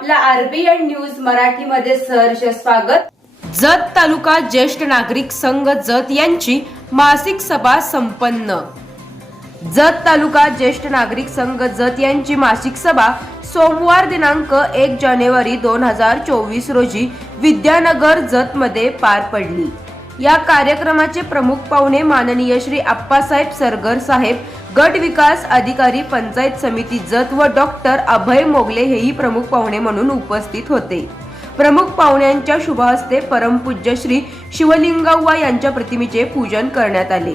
आपला मी RBN news मराठीमध्ये सहर्ष स्वागत. जत तालुका ज्येष्ठ नागरिक संघ जत यांची मासिक सभा संपन्न. जत तालुका ज्येष्ठ नागरिक संघ जत यांची मासिक सभा सोमवार दिनांक एक जानेवारी दोन हजार चोवीस रोजी विद्यानगर जत मध्ये पार पडली. या कार्यक्रमाचे प्रमुख पाहुणे माननीय श्री आप्पासाहेब सरगर साहेब गट विकास अधिकारी पंचायत समिती जत व डॉक्टर अभय मोगले हेही प्रमुख पाहुणे म्हणून उपस्थित होते. प्रमुख पाहुण्यांच्या शुभहस्ते परमपूज्य श्री शिवलिंगव्वा यांच्या प्रतिमेचे पूजन करण्यात आले.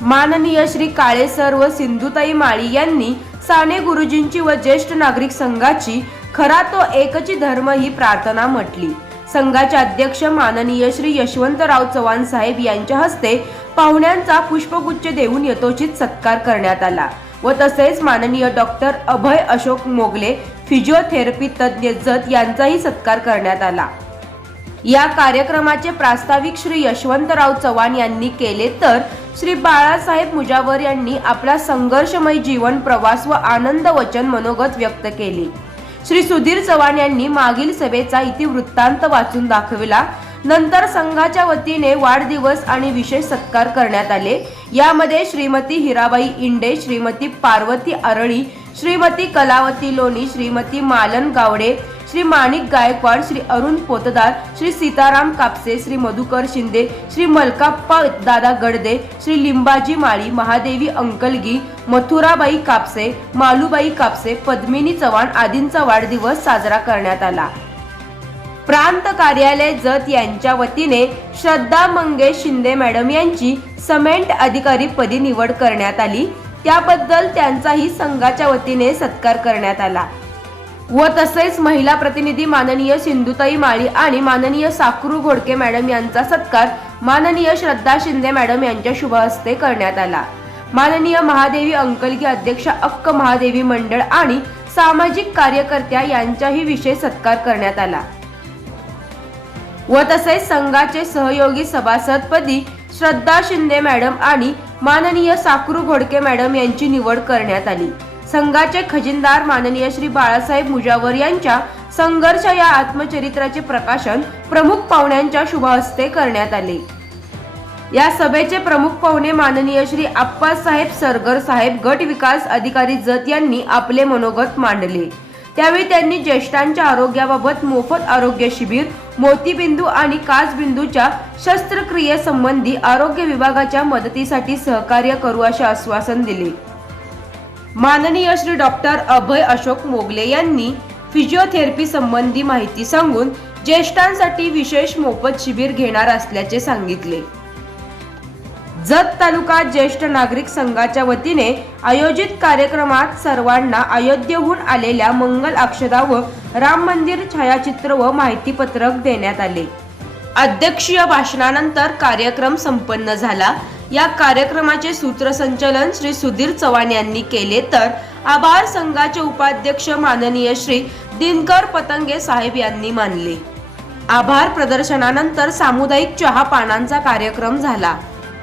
माननीय श्री काळेसर व सिंधुताई माळी यांनी साने गुरुजींची व ज्येष्ठ नागरिक संघाची खरा तो एकची धर्म ही प्रार्थना म्हटली. संघाचे अध्यक्ष माननीय श्री यशवंतराव चव्हाण साहेब यांच्या हस्ते पाहुण्यांचा पुष्पगुच्छ देऊन यथोचित सत्कार करण्यात आला व तसेच माननीय डॉक्टर अभय अशोक मोगले फिजिओथेरपी तज्ज्ञ जत यांचाही सत्कार करण्यात आला. या कार्यक्रमाचे प्रास्ताविक श्री यशवंतराव चव्हाण यांनी केले तर श्री बाळासाहेब मुजावर यांनी आपला संघर्षमय जीवन प्रवास व आनंद वचन मनोगत व्यक्त केले. श्री सुधीर चव्हाण यांनी मागील सभेचा इतिवृत्तांत वाचून दाखविला नंतर संघाच्या वतीने वाढदिवस आणि विशेष सत्कार करण्यात आले. यामध्ये श्रीमती हिराबाई इंडे श्रीमती पार्वती अरळी श्रीमती कलावती लोणी श्रीमती मालन गावडे श्री माणिक गायकवाड श्री अरुण पोतदार श्री सीताराम कापसे श्री मधुकर शिंदे श्री मलकाप्पा दादा गडदे श्री लिंबाजी माळी महादेवी अंकलगी मथुराबाई कापसे मालुबाई कापसे पद्मिनी चव्हाण आदींचा वाढदिवस साजरा करण्यात आला. प्रांत कार्यालय जत यांच्या वतीने श्रद्धा मंगेश शिंदे मॅडम यांची समेंट अधिकारी पदी निवड करण्यात आली. त्याबद्दल त्यांचाही संघाच्या वतीने सत्कार करण्यात आला. व तसेच महिला प्रतिनिधी माननीय सिंधुताई माळी आणि माननीय साकरू घोडके मॅडम यांचा सत्कार माननीय श्रद्धा शिंदे मॅडम यांच्या शुभ हस्ते करण्यात आला. माननीय महादेवी अंकलगी अध्यक्ष अक्क महादेवी मंडळ आणि सामाजिक कार्यकर्त्या यांचाही विशेष सत्कार करण्यात आला. व तसेच संघाचे सहयोगी सभासदपदी श्रद्धा शिंदे मॅडम आणि माननीय साकरू घोडके मॅडम यांची निवड करण्यात आली. संघाचे खजिनदार माननीय श्री बाळासाहेब मुजावर यांच्या संघर्ष या आत्मचरित्राचे प्रकाशन प्रमुख पाहुण्यांच्या शुभहस्ते करण्यात आले. या सभेचे प्रमुख पाहुणे माननीय श्री आप्पासाहेब सरगर साहेब गट विकास अधिकारी जत यांनी आपले मनोगत मांडले. त्यावेळी त्यांनी ज्येष्ठांच्या आरोग्याबाबत मोफत आरोग्य शिबिर मोतीबिंदू आणि काचबिंदूच्या शस्त्रक्रियेसंबंधी आरोग्य विभागाच्या मदतीसाठी सहकार्य करू असे आश्वासन दिले. माननीय श्री डॉक्टर अभय अशोक मोगले यांनी फिजिओथेरपी संबंधी माहिती सांगून ज्येष्ठांसाठी विशेष मोफत शिबिर घेणार असल्याचे सांगितले. जत तालुका ज्येष्ठ नागरिक संघाच्या वतीने आयोजित कार्यक्रमात सर्वांना अयोध्येहून आलेल्या मंगल अक्षदा व राम मंदिर छायाचित्र व माहितीपत्रक देण्यात आले. अध्यक्षीय भाषणानंतर कार्यक्रम संपन्न झाला. या कार्यक्रमाचे सूत्रसंचलन श्री सुधीर चव्हाण यांनी केले तर आभार संघाचे उपाध्यक्ष माननीय श्री दिनकर पतंगे साहेब यांनी मानले. आभार प्रदर्शनानंतर सामुदायिक चहा पानांचा कार्यक्रम झाला.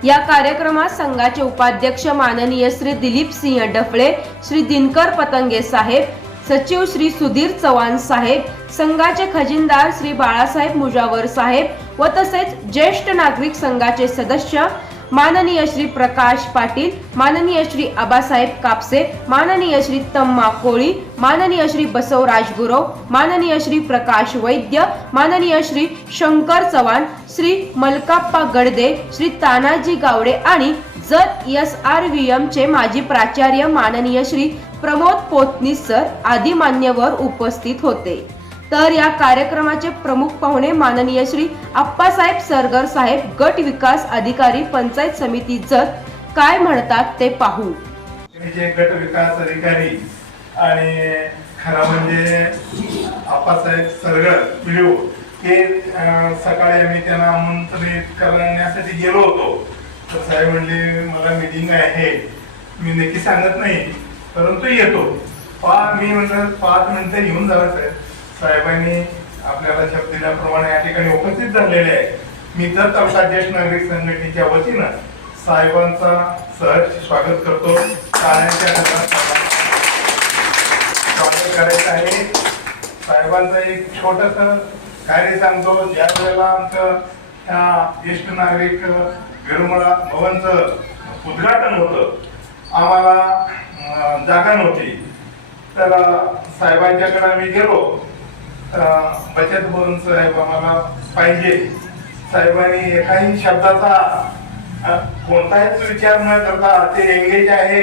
या कार्यक्रमात संघाचे उपाध्यक्ष माननीय श्री दिलीप सिंह डफळे श्री दिनकर पतंगे साहेब सचिव श्री सुधीर चव्हाण साहेब संघाचे खजिनदार श्री बाळासाहेब मुजावर साहेब व तसेच ज्येष्ठ नागरिक संघाचे सदस्य माननीय श्री प्रकाश पाटील माननीय श्री आबासाहेब कापसे माननीय श्री तम्मा कोळी माननीय श्री बसवराज गुरव माननीय श्री प्रकाश वैद्य माननीय श्री शंकर चव्हाण श्री मलकाप्पा गडदे श्री तानाजी गावडे आणि Jath S R V M चे माजी प्राचार्य माननीय श्री प्रमोद पोतनीस सर आदी मान्यवर उपस्थित होते. तर या कार्यक्रमाचे प्रमुख पाहुणे माननीय श्री आप्पासाहेब सरगर साहेब गट विकास अधिकारी पंचायत समिती जत. काय म्हणतात ते पाहू. मी जे गट विकास अधिकारी आणि खरा म्हणजे आप्पासाहेब सरगर व्हिडिओ हे सकाळी आम्ही त्यांना आमंत्रित करण्यासाठी गेलो होतो. तर साहेब म्हणले मला मीटिंग आहे. मी नक्की सांगत नाही परंतु येतो. पा मी म्हणलं पाच मिनिटं येऊन जावं साहेब. साहेबांनी आपल्याला शब्द दिल्याप्रमाणे या ठिकाणी उपस्थित झालेले आहे. मी जर तालुका ज्येष्ठ नागरिक संघटनेच्या वतीनं साहेबांचा सहज स्वागत करतो. टाळ्यांच्या स्वागत करायचं आहे साहेबांचं एक छोटस कार्य सांगतो. ज्या वेळेला आमचं ह्या ज्येष्ठ नागरिक विरमळा भवनचं उद्घाटन होतं आम्हाला जागा नव्हती. तर साहेबांच्याकडे आम्ही गेलो. बचत भरून साहेब आम्हाला पाहिजे. साहेबांनी एकाही शब्दाचा कोणताहीच विचार न करता ते एंगेज आहे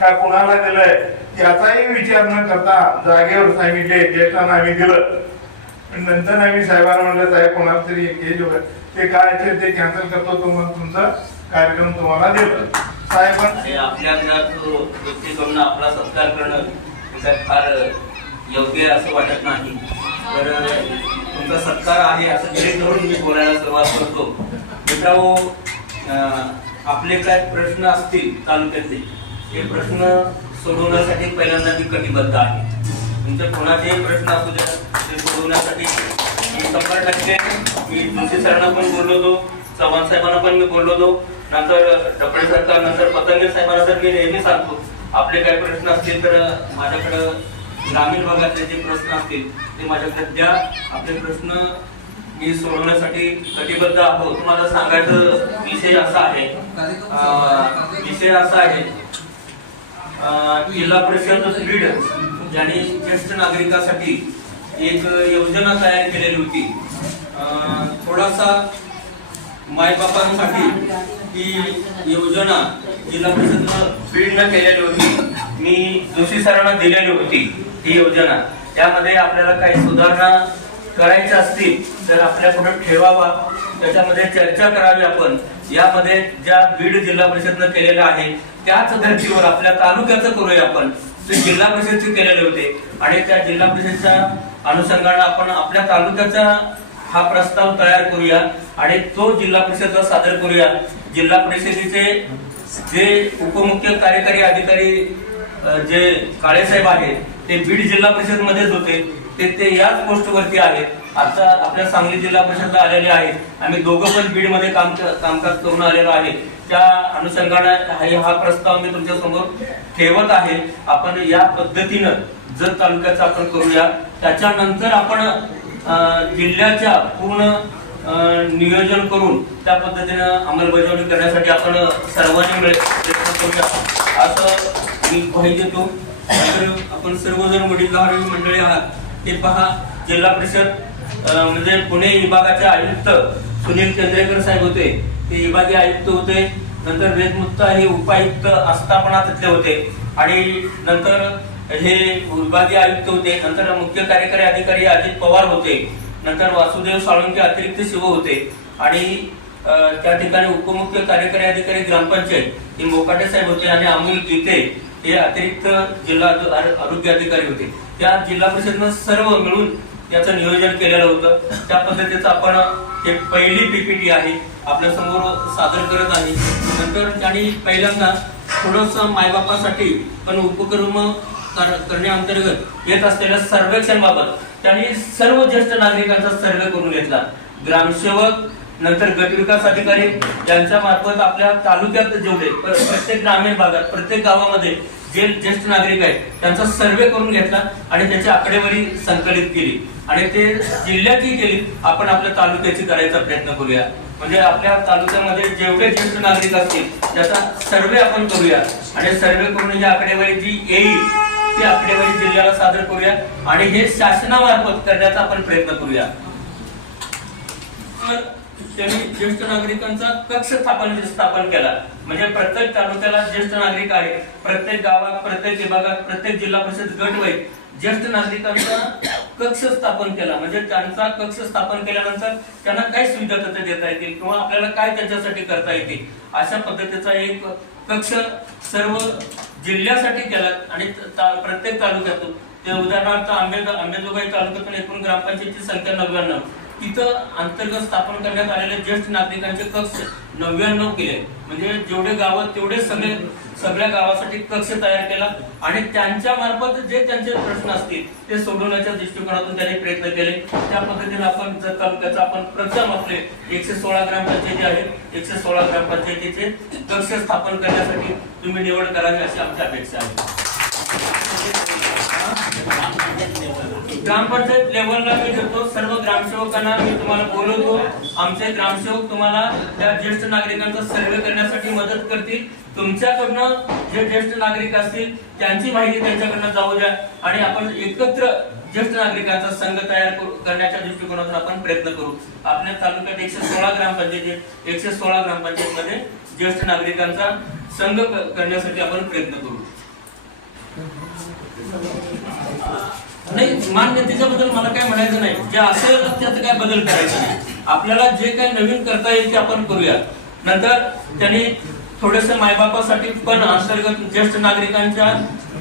का कुणाला दिलंय याचाही विचार न करता जागेवर सांगितले ज्येष्ठांना आम्ही दिलं. पण नंतर आम्ही साहेबांना म्हणलं साहेब कोणाला तरी एंगेज होतं ते काय असेल ते कॅन्सल करतो तुम्हाला तुमचा कार्यक्रम तुम्हाला दिलं साहेबांना आपल्या घरात व्यक्ती करून आपला सत्कार करणं म्हणजे फार योग्य आहे असं वाटत नाही. तर तुमचा सत्कार आहे असं गृहीत धरून मी बोलायला सुरुवात करतो. मित्रांनो आपले काय प्रश्न असतील तालुक्यातले हे प्रश्न सोडवण्यासाठी पहिल्यांदा मी कटिबद्ध आहे. तुमचे कोणाचेही प्रश्न असू द्या ते सोडवण्यासाठी मी शंभर टक्के मी तुमचे सरांना पण बोललो होतो चव्हाण साहेबांना पण मी बोललो होतो. नंतर टपडे सरकार नंतर पतंगे साहेबांना तर मी नेहमी सांगतो आपले काही प्रश्न असतील तर माझ्याकडं ग्रामीण भागातले जे प्रश्न असतील ते माझ्या सध्या आपले प्रश्न मी सोडवण्यासाठी कटिबद्ध आहोत. तुम्हाला सांगायचं विषय असा आहे विषय असा आहे जिल्हा परिषद बीड ज्यांनी ज्येष्ठ नागरिकासाठी एक योजना तयार केलेली होती. थोडासा मायबापांसाठी ही योजना जिल्हा परिषद बीडनं केलेली होती. मी जोशी सरांना दिलेली होती ही योजना. त्यामध्ये आपल्याला काही सुधारणा करायच्या असतील तर आपल्या पुढे ठेवावा. त्याच्यामध्ये चर्चा करावी आपण. यामध्ये ज्या बीड जिल्हा परिषदनं केलेल्या आहे त्याच धर्तीवर आपल्या तालुक्याचं करूया आपण. ते जिल्हा परिषदचे केलेले होते. आणि त्या जिल्हा परिषदच्या अनुषंगानं आपण आपल्या तालुक्याचा हा प्रस्ताव तयार करूया आणि तो जिल्हा परिषदला सादर करूया. जिल्हा परिषदेचे जे उपमुख्य कार्यकारी अधिकारी जे काळेसाहेब आहेत ते बीड जिल्हा परिषद मध्येच होते. ते ते याच पोस्टवरती आहेत. आता आपल्या सांगली जिल्हा परिषदला आलेले आहेत. आम्ही दोघं पण बीडमध्ये काम कामकाज करून आलेलो आहे. त्या अनुषंगाने हा प्रस्ताव मी तुमच्यासमोर ठेवत आहे. आपण या पद्धतीनं जर तालुक्याचं आपण करूया. त्याच्यानंतर आपण जिल्ह्याच्या पूर्ण नियोजन करून त्या पद्धतीनं अंमलबजावणी करण्यासाठी आपण सर्वांनी प्रयत्न करूया असं मी ग्वाही देतो. आपण सर्वजण वडीलधारी मंडळी आहात. ते पहा जिल्हा परिषद म्हणजे पुणे विभागाचे आयुक्त सुनील केंद्रेकर साहेब होते. ते विभागीय आयुक्त होते. नंतर रेजमुक्ता हे उपायुक्त आस्थापना तिथले होते. आणि नंतर हे विभागीय आयुक्त होते. नंतर मुख्य कार्यकारी अधिकारी अजित पवार होते. नंतर वासुदेव साळुंके अतिरिक्त शिव होते. आणि त्या ठिकाणी उपमुख्य कार्यकारी अधिकारी ग्रामपंचायत हे मोकाटे साहेब होते आणि अमोल गीते हे अतिरिक्त जिल्हा आरोग्य अधिकारी होते. त्या जिल्हा परिषदनं सर्व मिळून याचं नियोजन केलेलं होतं. त्या पद्धतीचं आपण हे पहिली पीपीटी आहे. आपल्यासमोर सादर करत आहे. नंतर त्यांनी पहिल्यांदा थोडस मायबापासाठी पण उपक्रम करण्याअंतर्गत येत असलेल्या सर्वेक्षण बाबत त्यांनी सर्व ज्येष्ठ नागरिकांचा सर्वे करून घेतला. ग्रामसेवक नंतर गट विकास अधिकारी यांच्या मार्फत आपल्या तालुक्यात जेवढे प्रत्येक ग्रामीण भागात प्रत्येक गावामध्ये जे ज्येष्ठ नागरिक आहेत त्यांचा सर्वे करून घेतला आणि त्याची आकडेवारी संकलित केली. आणि ते जिल्ह्यातही केली आपण आपल्या तालुक्याची करायचा प्रयत्न करूया. म्हणजे आपल्या तालुक्यामध्ये जेवढे ज्येष्ठ नागरिक असतील त्याचा सर्वे आपण करूया. आणि सर्वे करून ही आकडेवारी जी येईल ती आकडेवारी जिल्ह्याला सादर करूया आणि हे शासनामार्फत करण्याचा आपण प्रयत्न करूया. तर त्यांनी ज्येष्ठ नागरिकांचा कक्ष स्थापन स्थापन केला. म्हणजे प्रत्येक तालुक्याला ज्येष्ठ नागरिक आहे प्रत्येक गावात प्रत्येक विभागात प्रत्येक जिल्हा परिषद गट वैध ज्येष्ठ नागरिकांचा कक्ष स्थापन केला. म्हणजे त्यांचा कक्ष स्थापन केल्यानंतर त्यांना काय सुविधा तिथे देता येतील किंवा आपल्याला काय त्यांच्यासाठी करता येतील? अशा पद्धतीचा एक कक्ष सर्व जिल्ह्यासाठी केला आणि ता- प्रत्येक तालुक्यातून. ते उदाहरणार्थ आंबे आंबेजोगाई तालुक्यातून एकूण ग्रामपंचायतीची संख्या नव्याण्णव. तिथं अंतर्गत स्थापन करण्यात आलेले ज्येष्ठ नागरिकांचे कक्ष नव्याण्णव केले. म्हणजे जेवढे गाव तेवढे सगळे सगळ्या गावासाठी कक्ष तयार केला. आणि त्यांच्या मार्फत जे त्यांचे प्रश्न असतील ते सोडवण्याच्या दृष्टिकोनातून त्यांनी प्रयत्न केले. त्या पद्धतीने आपण जर तालुक्याचा आपण प्रथम आपले एकशे सोळा ग्रामपंचायती आहेत एकशे सोळा ग्रामपंचायतीचे कक्ष स्थापन करण्यासाठी तुम्ही निवड करावी अशी आमची अपेक्षा आहे. ग्रामपंचायत लेवलला मी देतो. सर्व ग्रामसेवकांना मी तुम्हाला बोलवतो. आमचे ग्रामसेवक तुम्हाला त्या ज्येष्ठ नागरिकांचा सर्वे करण्यासाठी मदत करतील. तुमच्याकडनं जे ज्येष्ठ नागरिक असतील त्यांची माहिती त्यांच्याकडनं जाऊ द्या. आणि आपण एकत्र ज्येष्ठ नागरिकांचा संघ तयार करू- करण्याच्या दृष्टिकोनातून आपण प्रयत्न करू. आपल्या तालुक्यात एकशे सोळा ग्रामपंचायत एकशे सोळा ग्रामपंचायत मध्ये ज्येष्ठ नागरिकांचा संघ करण्यासाठी आपण प्रयत्न करू. नाही मान्यतेच्या त्याच्याबद्दल मला काय म्हणायचं नाही. जे असेल त्यात काय बदल करायचा नाही. आपल्याला जे काही नवीन करता येईल ते आपण करूया नंतर त्यांनी थोडस मायबापासाठी पण अंतर्गत ज्येष्ठ नागरिकांच्या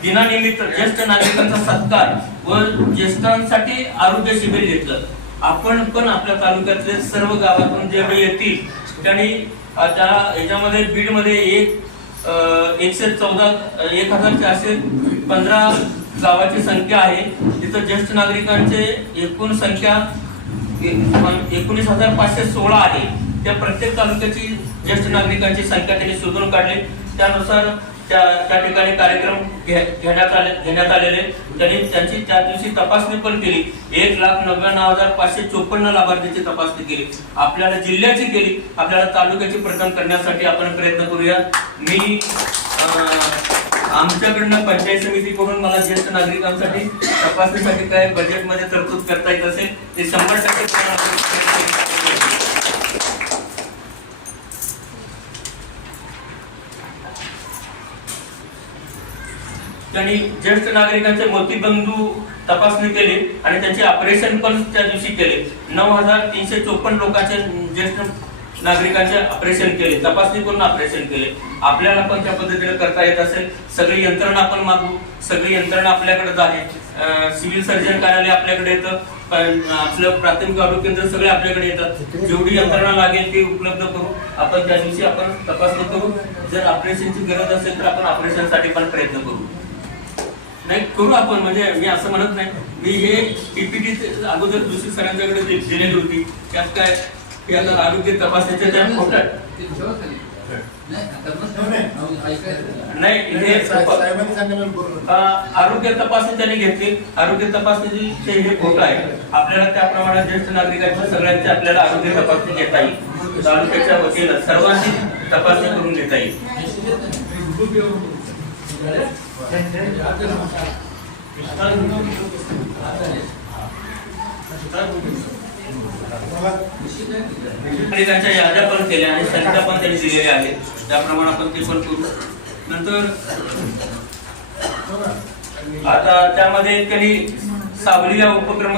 दिनानिमित्त ज्येष्ठ नागरिकांचा सत्कार व ज्येष्ठांसाठी आरोग्य शिबिर घेतलं. आपण पण आपल्या तालुक्यातले सर्व गावातून जे येतील त्यांनी त्या याच्यामध्ये बीडमध्ये एक एकशे चौदा एक हजार चारशे पंधरा गावाची संख्या आहे. तिथं ज्येष्ठ नागरिकांचे एकूण संख्या एकोणीस हजार पाचशे सोळा आहे. त्या प्रत्येक तालुक्याची ज्येष्ठ नागरिकांची संख्या त्यांनी शोधून काढली. त्यानुसार त्या त्या ठिकाणी कार्यक्रम घे- घेण्यात आले घेण्यात आलेले त्यांनी त्यांची त्या दिवशी तपासणी पण केली. एक लाख नव्याण्णव हजार पाचशे चोपन्न लाभार्थीची तपासणी केली. आपल्याला जिल्ह्याची केली. आपल्याला तालुक्याची प्रदान करण्यासाठी आपण प्रयत्न करूया. मी अं, आमच्याकडनं पंचायत समितीकडून मला ज्येष्ठ नागरिकांसाठी तपासणीसाठी काय बजेटमध्ये तरतूद करता येत असेल ते शंभर टक्के त्यांनी ज्येष्ठ नागरिकांचे मोतीबंधू तपासणी केले आणि त्यांचे ऑपरेशन पण त्या दिवशी केले. नऊ हजार तीनशे चोपन्न लोकांचे ज्येष्ठ नागरिकांचे ऑपरेशन केले तपासणी करून ऑपरेशन केले. आपल्याला पण त्या पद्धतीने करता येत असेल. सगळी यंत्रणा आपण मागू. सगळी यंत्रणा आपल्याकडे आहे सिव्हिल सर्जन कार्यालय आपल्याकडे येतं. आपलं प्राथमिक आरोग्य केंद्र सगळे आपल्याकडे येतात. जेवढी यंत्रणा लागेल ती उपलब्ध करू. आपण त्या दिवशी आपण तपासणी करू. जर ऑपरेशनची गरज असेल तर आपण ऑपरेशनसाठी पण प्रयत्न करू. नाही करू आपण. म्हणजे मी असं म्हणत नाही. मी हे पीपीटी अगोदर दुसरी सरांच्याकडे दिलेली होती. त्यात काय हे आता आरोग्य तपासणीच्या त्या नाही हे आरोग्य तपासणी त्यांनी घेतली आरोग्य तपासणीचे हे फोटो आहे आपल्याला त्याप्रमाणे ज्येष्ठ नागरिकांच्या सगळ्यांची आपल्याला आरोग्य तपासणी घेता येईल तालुक्याच्या वतीनं सर्वांची तपासणी करून घेता येईल त्यांच्या याद्या पण केल्या आणि संख्या पण त्यांनी दिलेल्या आहेत त्याप्रमाणे आपण ते पण करू. नंतर आता त्यामध्ये त्यांनी सावली या उपक्रम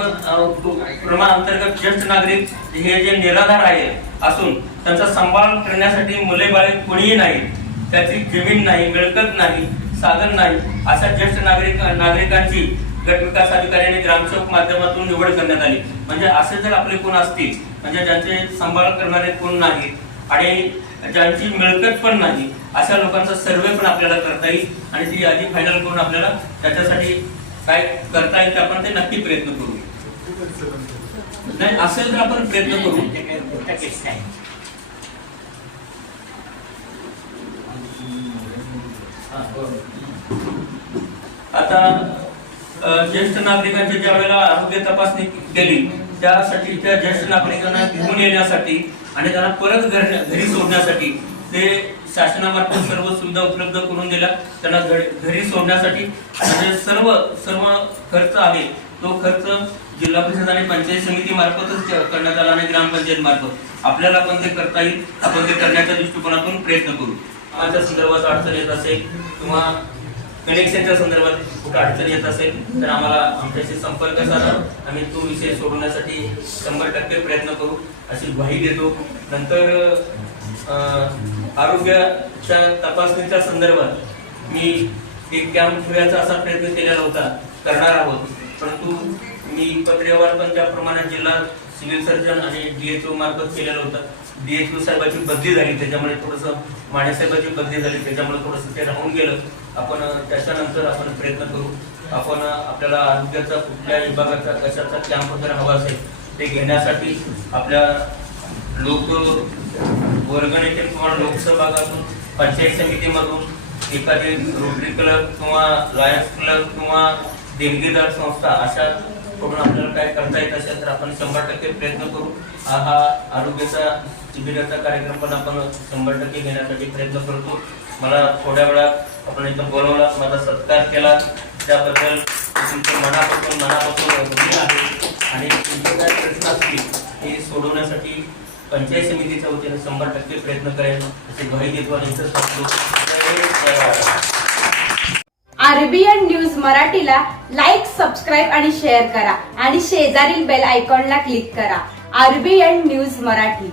क्रमांतर्गत ज्येष्ठ नागरिक हे जे निराधार आहे असून त्यांचा सांभाळ करण्यासाठी मुले बाळे कोणीही नाही. त्याची जमीन नाही मिळकत नाही साधन नाही अशा ज्येष्ठ नागरिक नागरिकांची गट विकास अधिकारी आणि ग्रामसेवक माध्यमातून निवड करण्यात आली. म्हणजे असे जर आपले कोण असतील म्हणजे ज्यांचे सांभाळ करणारे कोण नाही आणि ज्यांची मिळकत पण नाही अशा लोकांचा सर्वे पण आपल्याला करता येईल आणि ती यादी फायनल करून आपल्याला त्याच्यासाठी काय करता येईल ते आपण ते नक्की प्रयत्न करू. नाही असेल तर आपण प्रयत्न करू. आता ज्येष्ठ नागरिकांची ज्या वेळेला आरोग्य तपासणी केली त्यासाठी त्या ज्येष्ठ नागरिकांना घेऊन येण्यासाठी आणि त्यांना परत घरी घरी सोडण्यासाठी ते शासनामार्फत सर्व सुविधा उपलब्ध करून दिल्या. त्यांना घरी सोडण्यासाठी म्हणजे सर्व सर्व खर्च आहे तो खर्च जिल्हा परिषद आणि पंचायत समिती मार्फतच करण्यात आला आणि ग्रामपंचायत मार्फत. आपल्याला पण ते करता येईल. आपण ते करण्याच्या दृष्टिकोनातून प्रयत्न करू. माझ्या संदर्भात अडचण येत असेल किंवा कनेक्शनच्या संदर्भात कुठं अडचण येत असेल तर आम्हाला आमच्याशी संपर्क साधा. आम्ही तो विषय सोडवण्यासाठी शंभर टक्के प्रयत्न करू अशी ग्वाही देतो. नंतर आरोग्याच्या तपासणीच्या संदर्भात मी एक कॅम्प ठेवायचा असा प्रयत्न केलेला होता करणार आहोत. परंतु मी पत्रव्यवहार पण त्याप्रमाणे जिल्हा सिव्हिल सर्जन आणि ओ मार्फत केलेला होता. डीएचओ साहेबाची बदली झाली त्याच्यामुळे थोडस माने साहेबाची बदली झाली त्याच्यामुळे थोडस ते राहून गेलं. आपण त्याच्यानंतर आपण प्रयत्न करू. आपण आपल्याला आरोग्याचा कुठल्या विभागाचा कशाचा कॅम्प वगैरे हवा असेल ते घेण्यासाठी आपल्या लोक वर्गणीतून किंवा लोकसभागातून पंचायत समितीमधून एखादे रोटरी क्लब किंवा लायन्स क्लब किंवा देणगीदार संस्था अशा करून आपल्याला काय करता येत असेल तर आपण शंभर टक्के प्रयत्न करू. हा हा आरोग्याचा शिबिराचा कार्यक्रम पण आपण शंभर टक्के घेण्यासाठी प्रयत्न करतो. मला थोड्या वेळात आपण इथं बोलवला माझा सत्कार केला. त्याबद्दल तुमचं मनापासून मनापासून ऋणी आहे. आणि तुमचे काय प्रश्न असतील ते सोडवण्यासाठी पंचायत समितीच्या वतीने शंभर टक्के प्रयत्न करेल असे ग्वाही देतो आणि इथं सांगतो आरबीएन न्यूज मराठीला लाईक सबस्क्राईब आणि शेअर करा. आणि शेजारील बेल आयकॉनला क्लिक करा. RBN news Marathi.